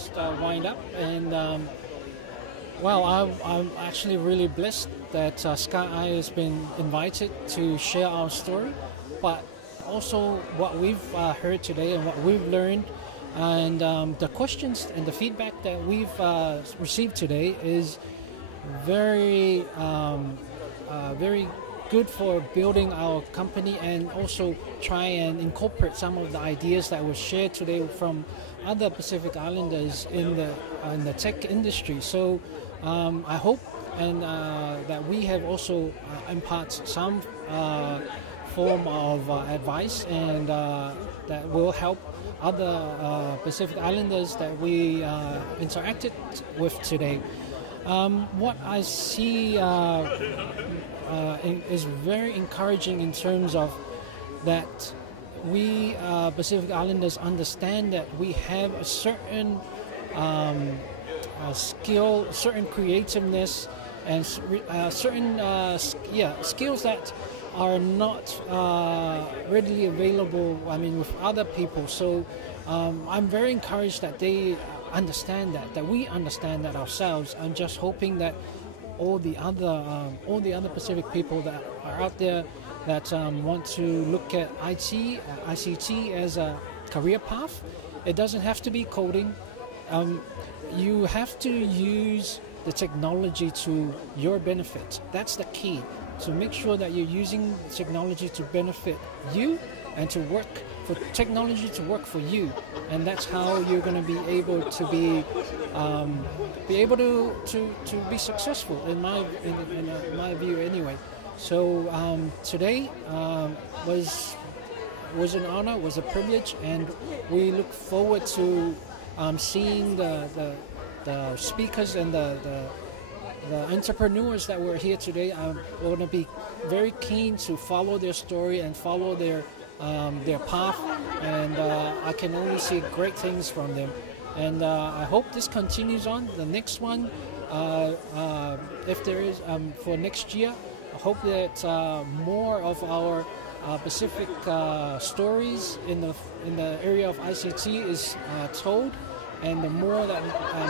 just wind up, and well, I'm actually really blessed that Sky has been invited to share our story, but also what we've heard today and what we've learned, and the questions and the feedback that we've received today is very, very good for building our company, and also try and incorporate some of the ideas that were shared today from other Pacific Islanders in the tech industry. So I hope and that we have also imparted some form of advice, and that will help other Pacific Islanders that we interacted with today. What I see is very encouraging in terms of that we Pacific Islanders understand that we have a certain skill, certain creativeness, and certain skills that are not readily available, I mean, with other people. So I'm very encouraged that they understand that we understand that ourselves. I'm just hoping that all the other Pacific people that are out there that want to look at ICT as a career path. It doesn't have to be coding. You have to use the technology to your benefit. That's the key. So make sure that you're using technology to benefit you, and to work for technology to work for you, and that's how you're going to be able to be be successful in my view anyway. So today was an honor, was a privilege, and we look forward to seeing the speakers and the entrepreneurs that were here today. I'm going to be very keen to follow their story and follow their path, and I can only see great things from them. And I hope this continues on. The next one, if there is for next year, I hope that more of our Pacific stories in the area of ICT is told, and the more that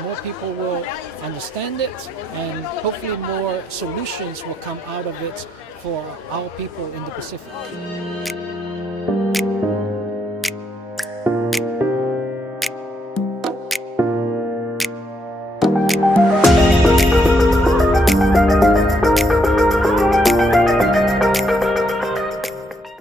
more people will understand it, and hopefully more solutions will come out of it for our people in the Pacific.